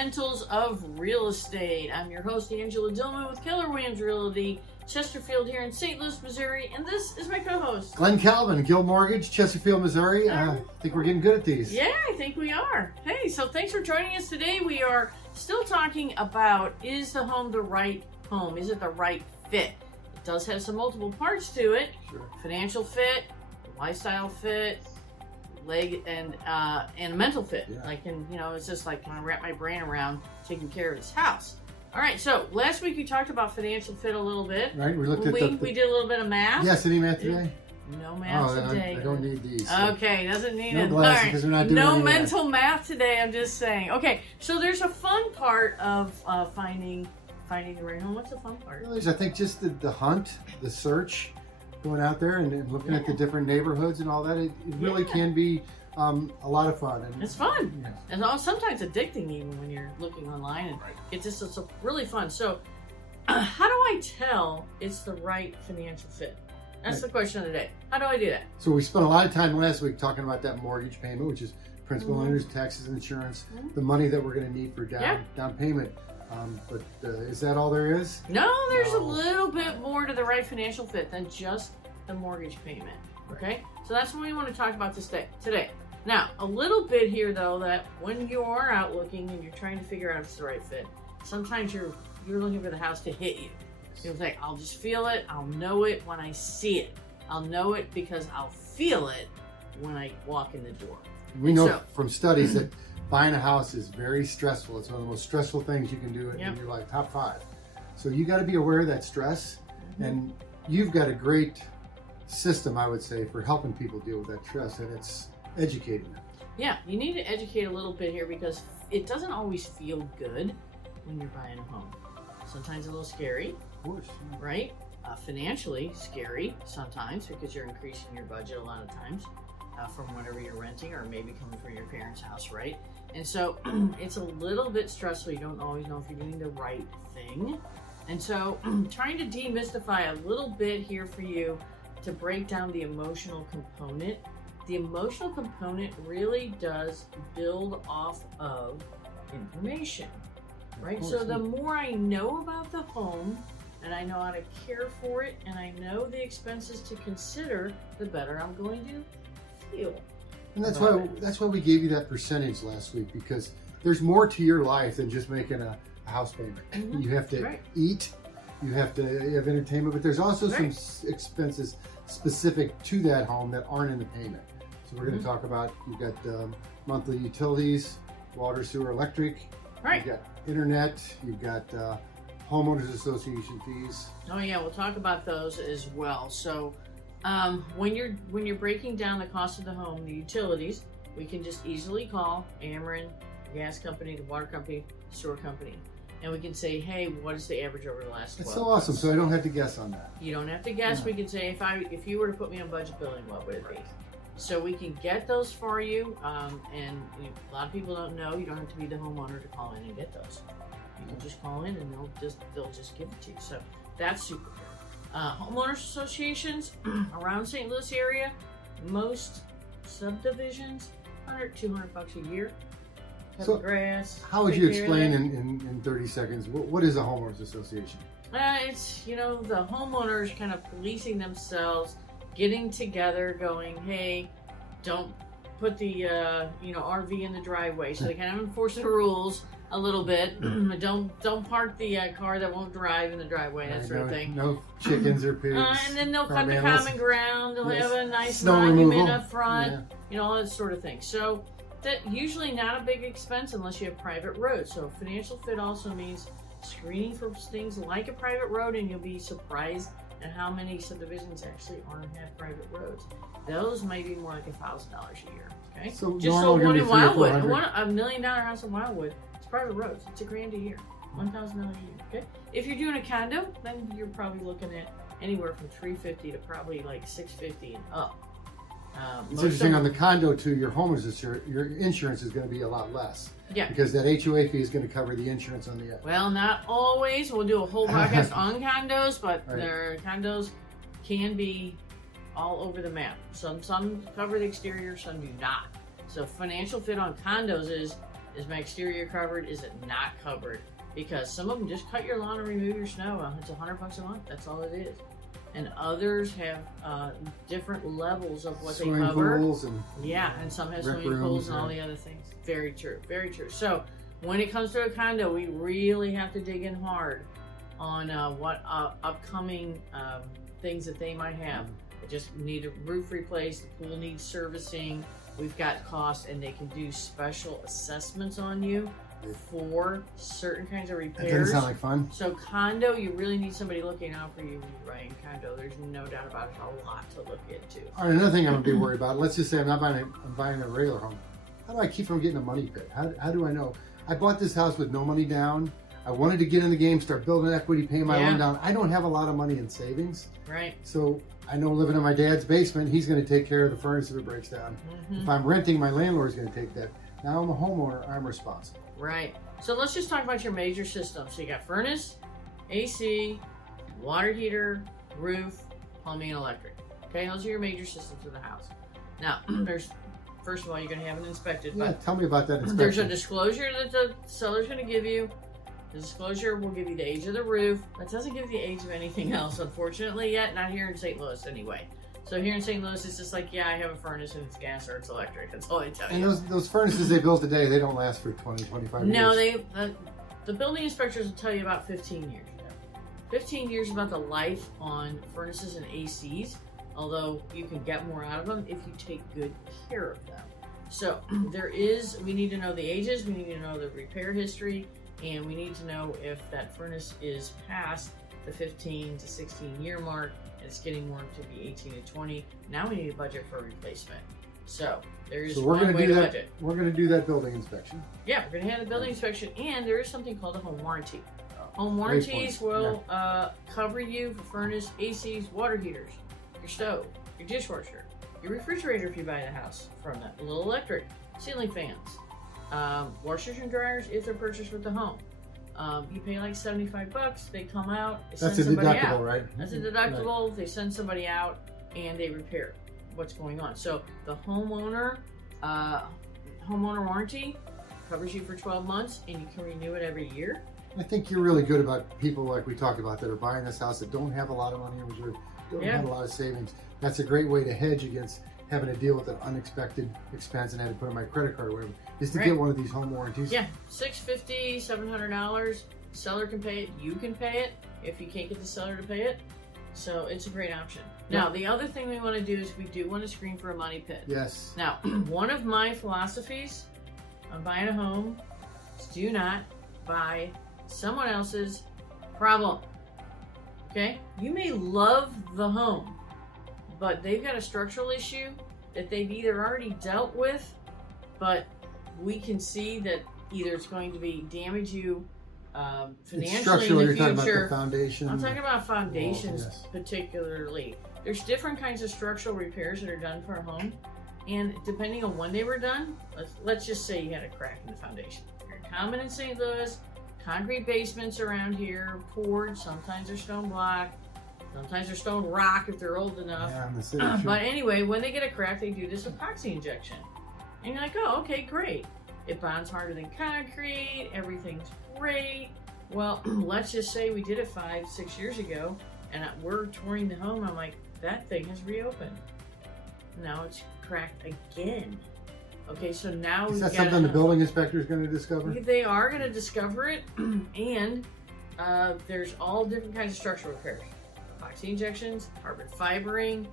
fundamentals of real estate. I'm your host, Angela Dillmon with Keller Williams Realty, Chesterfield here in St. Louis, Missouri, and this is my co-host, Glen Calvin, Gill Mortgage, Chesterfield, Missouri. I think we're getting good at these. Yeah, I think we are. Hey, so thanks for joining us today. We are still talking about, is the home the right home? Is it the right fit? It does have some multiple parts to it. Sure. Financial fit, lifestyle fit, and mental fit. Yeah. I can, it's just like kind of wrap my brain around taking care of this house. All right, so last week we talked about financial fit a little bit. Right, we looked at we did a little bit of math. Yes, any math today? No math today. I don't need these. Okay, doesn't need no it. glasses, because we're not doing no any mental math today, I'm just saying. Okay, so there's a fun part of finding the right home. What's the fun part? Well, I think just the hunt, the search, going out there and looking at the different neighborhoods and all that. It really can be a lot of fun. And it's fun. Yeah. And sometimes addicting even when you're looking online. And it's really fun. So how do I tell it's the right financial fit? That's the question of the day. How do I do that? So we spent a lot of time last week talking about that mortgage payment, which is principal, interest, taxes, insurance, the money that we're going to need for down payment. But is that all there is? No, there's a little bit more to the right financial fit than just the mortgage payment. Okay, so that's what we want to talk about today. Now, a little bit here though, that when you are out looking and you're trying to figure out if it's the right fit, sometimes you're looking for the house to hit you. You'll say, I'll just feel it. I'll know it when I see it. I'll know it because I'll feel it when I walk in the door. We know from studies that buying a house is very stressful. It's one of the most stressful things you can do in your life, top 5. So you got to be aware of that stress, and you've got a great system, I would say, for helping people deal with that stress, and it's educating them. Yeah, you need to educate a little bit here because it doesn't always feel good when you're buying a home. Sometimes a little scary. Of course. Right? Financially scary sometimes because you're increasing your budget a lot of times from whatever you're renting or maybe coming from your parents' house, right? And so it's a little bit stressful. You don't always know if you're doing the right thing. And so trying to demystify a little bit here for you to break down the emotional component. The emotional component really does build off of information, right? So the more I know about the home and I know how to care for it and I know the expenses to consider, the better I'm going to feel. And that's why we gave you that percentage last week, because there's more to your life than just making a house payment. You have to eat, you have entertainment, but there's also some expenses specific to that home that aren't in the payment. So we're going to talk about, you've got monthly utilities, water, sewer, electric, you've got internet, you've got homeowners association fees. Oh yeah, we'll talk about those as well. So when you're breaking down the cost of the home, the utilities, we can just easily call Ameren, the gas company, the water company, the sewer company, and we can say, hey, what is the average over the last 12 That's months? so awesome. So I don't have to guess on that. You don't have to guess. Yeah. We can say, if you were to put me on budget billing, what would it be? So we can get those for you, and a lot of people don't know. You don't have to be the homeowner to call in and get those. You can just call in and they'll just give it to you. So that's super good. Homeowners associations around St. Louis area, most subdivisions, $100-200 a year. Cut the grass. How would you explain in 30 seconds what is a homeowners association? It's the homeowners kind of policing themselves, getting together, going, hey, don't put the RV in the driveway. So they kind of enforce the rules a little bit. Don't park the car that won't drive in the driveway, that sort of thing. No chickens or pigs. And then they'll cut the common ground. They'll have a nice snow monument removal up front. All that sort of thing. So that usually not a big expense unless you have private roads. So financial fit also means screening for things like a private road, and you'll be surprised at how many subdivisions actually have private roads. Those might be more like $1,000 a year. Okay, so just so one in Wildwood, $1 million house in Wildwood, it's private roads. It's $1,000 a year, $1,000 a year. Okay, if you're doing a condo, then you're probably looking at anywhere from $350 to probably like $650 and up. It's interesting on the condo too. Your homeowners your insurance is going to be a lot less. Yeah. Because that HOA fee is going to cover the insurance on the. Well, not always. We'll do a whole podcast on condos, but their condos can be all over the map. Some cover the exterior, some do not. So financial fit on condos is Is my exterior covered? Is it not covered? Because some of them just cut your lawn and remove your snow. It's $100 a month. That's all it is. And others have different levels of what Swimming they cover. Pools and and some have rec swimming rooms, pools and all the other things. Very true. Very true. So when it comes to a condo, we really have to dig in hard on what upcoming things that they might have. They just need a roof replaced. The pool needs servicing. We've got costs, and they can do special assessments on you for certain kinds of repairs. That doesn't sound like fun. So condo, you really need somebody looking out for you when you're buying condo. There's no doubt about it. A lot to look into. All right, another thing I'm gonna be worried about. Let's just say I'm buying a regular home. How do I keep from getting a money pit? How do I know? I bought this house with no money down. I wanted to get in the game, start building equity, paying my loan down. I don't have a lot of money in savings. Right. So I know living in my dad's basement, he's going to take care of the furnace if it breaks down. If I'm renting, my landlord's going to take that. Now I'm a homeowner, I'm responsible. Right. So let's just talk about your major systems. So you got furnace, AC, water heater, roof, plumbing, and electric. Okay, those are your major systems of the house. Now, first of all, you're going to have it inspected. Yeah, but tell me about that inspection. There's a disclosure that the seller's going to give you. The disclosure will give you the age of the roof. That doesn't give you the age of anything else, unfortunately, yet. Not here in St. Louis, anyway. So here in St. Louis, it's just like, yeah, I have a furnace and it's gas or it's electric. That's all I tell you. And those furnaces they build today, they don't last for 20, 25 years. No, the building inspectors will tell you about 15 years. 15 years about the life on furnaces and ACs, although you can get more out of them if you take good care of them. So we need to know the ages, we need to know the repair history, and we need to know if that furnace is past the 15 to 16 year mark and it's getting more to be 18 to 20. Now we need a budget for a replacement. So there is one way to budget. We're going to do that building inspection. Yeah, we're going to have a building inspection, and there is something called a home warranty. Home warranties will cover you for furnace, ACs, water heaters, your stove, your dishwasher, your refrigerator if you buy the house from that, a little electric, ceiling fans, washers and dryers if they're purchased with the home. You pay like $75, they come out, they send somebody out. That's a deductible, right? That's a deductible. Right. They send somebody out and they repair what's going on. So the homeowner warranty covers you for 12 months and you can renew it every year. I think you're really good about people like we talked about that are buying this house that don't have a lot of money in reserve, don't have a lot of savings. That's a great way to hedge against having to deal with an unexpected expense and having to put in my credit card or whatever, is to get one of these home warranties. Yeah, $650, $700. Seller can pay it. You can pay it if you can't get the seller to pay it. So it's a great option. Now, the other thing we want to do is we do want to screen for a money pit. Yes. Now, one of my philosophies on buying a home is do not buy someone else's problem. Okay? You may love the home, but they've got a structural issue that they've either already dealt with, but we can see that either it's going to be damage you financially in the you're future. talking about the foundation. I'm talking about foundations particularly. There's different kinds of structural repairs that are done for a home, and depending on when they were done, let's just say you had a crack in the foundation. Very common in St. Louis. Concrete basements around here, poured. Sometimes they're stone block. Sometimes they're stone rock if they're old enough. Yeah, in the city, But anyway, when they get a crack, they do this epoxy injection. And you're like, oh, okay, great. It bonds harder than concrete. Everything's great. Well, let's just say we did it 5-6 years ago, and we're touring the home. I'm like, that thing has reopened. Now it's cracked again. Okay, so now is that something the building inspector is going to discover? They are going to discover it, and there's all different kinds of structural repairs. Epoxy injections, carbon fibering,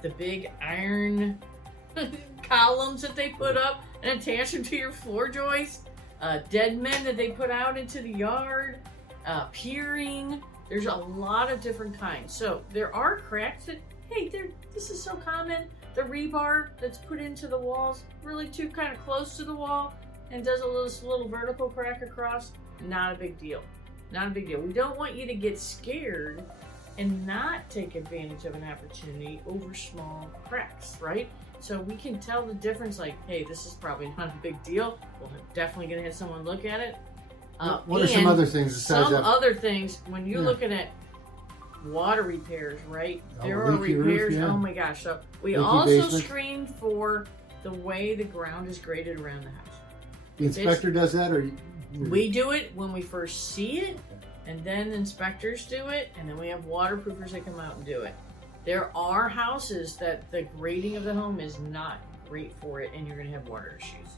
the big iron columns that they put up and attach them to your floor joists, dead men that they put out into the yard, piering. There's a lot of different kinds. So there are cracks that, hey, this is so common. The rebar that's put into the walls, really too kind of close to the wall and does a little vertical crack across, not a big deal. Not a big deal. We don't want you to get scared and not take advantage of an opportunity over small cracks, right? So we can tell the difference, like, hey, this is probably not a big deal. We're definitely going to have someone look at it. What are some other things besides that? Some other things, when you're looking at water repairs, right? There are repairs. Roof, oh my gosh! So we leaky also basement. screen for the way the ground is graded around the house. The inspector does that, or we do it when we first see it, and then inspectors do it, and then we have waterproofers that come out and do it. There are houses that the grading of the home is not great for it, and you're going to have water issues.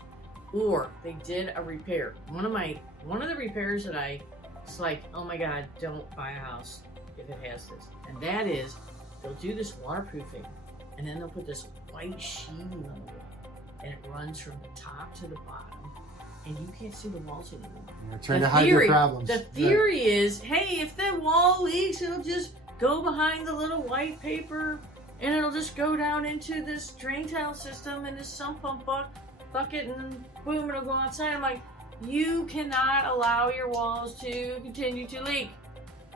Or they did a repair. One of the repairs that it's like, oh my God, don't buy a house if it has this. And that is, they'll do this waterproofing, and then they'll put this white sheeting on the wall, and it runs from the top to the bottom, and you can't see the walls anymore. You're trying to hide your problems. The theory is, hey, if the wall leaks, it'll just go behind the little white paper, and it'll just go down into this drain tile system and this sump pump bucket, and then boom, it'll go outside. I'm like, you cannot allow your walls to continue to leak.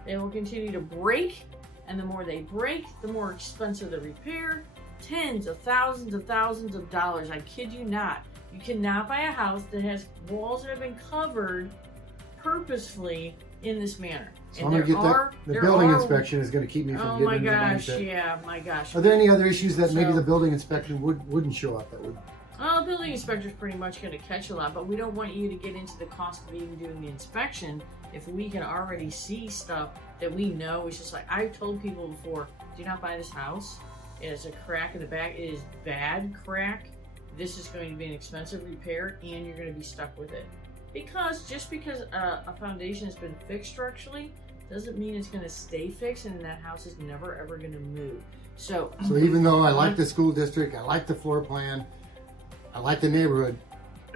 They will continue to break, and the more they break, the more expensive the repair. Tens of thousands of dollars. I kid you not. You cannot buy a house that has walls that have been covered purposefully in this manner. So I'm going to get the building inspection is going to keep me from getting into the money pit. Yeah, my gosh. Are there any other issues that maybe the building inspection wouldn't show up? That would. Well, the building inspector is pretty much going to catch a lot, but we don't want you to get into the cost of even doing the inspection if we can already see stuff that we know. It's just like I've told people before, do not buy this house. It has a crack in the back. It is bad crack. This is going to be an expensive repair, and you're going to be stuck with it. Just because a foundation has been fixed structurally doesn't mean it's going to stay fixed, and that house is never ever going to move. So even though I like the school district, I like the floor plan, I like the neighborhood,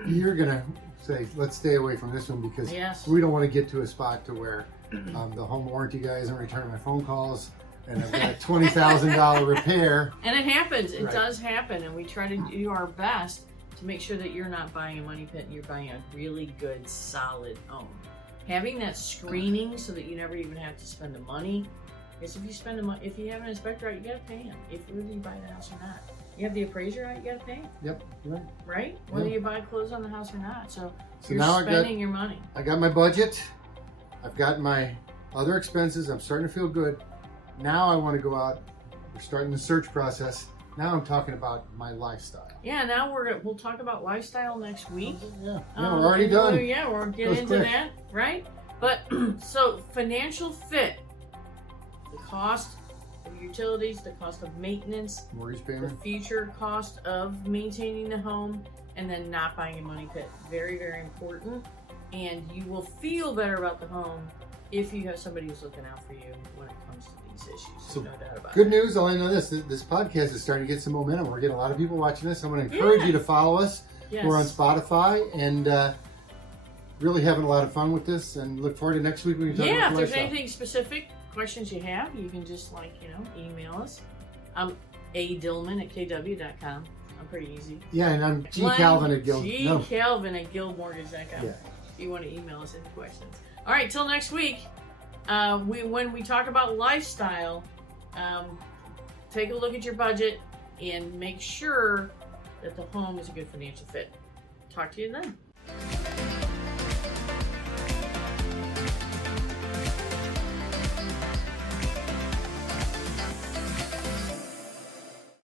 you're going to say, let's stay away from this one because we don't want to get to a spot to where the home warranty guy isn't returning my phone calls, and I've got a $20,000 repair. And it happens. It does happen, and we try to do our best to make sure that you're not buying a money pit and you're buying a really good, solid home. Having that screening so that you never even have to spend the money. Because if you have an inspector out, you gotta pay him. Whether you buy the house or not. You have the appraiser out, you gotta pay him. Yep, right. Right? Whether you buy clothes on the house or not. So you're now spending your money. I got my budget. I've got my other expenses. I'm starting to feel good. Now I want to go out. We're starting the search process. Now I'm talking about my lifestyle. Yeah, now we'll talk about lifestyle next week. Yeah, we're already done. Yeah, we're getting into that, right? But so financial fit, the cost of utilities, the cost of maintenance, mortgage payment, the future cost of maintaining the home, and then not buying a money pit. Very, very important. And you will feel better about the home if you have somebody who's looking out for you when it comes to these issues. So no doubt about good news, all I know this podcast is starting to get some momentum. We're getting a lot of people watching this. I'm going to encourage you to follow us. Yes. We're on Spotify, and really having a lot of fun with this, and look forward to next week when we talk about if there's anything specific questions you have, you can just email us. I'm adillmon@kw.com. I'm pretty easy. Yeah, and I'm Glen, Calvin at Guild. Calvin@guildmortgage.com. If you want to email us any questions. All right, till next week. When we talk about lifestyle, take a look at your budget and make sure that the home is a good financial fit. Talk to you then.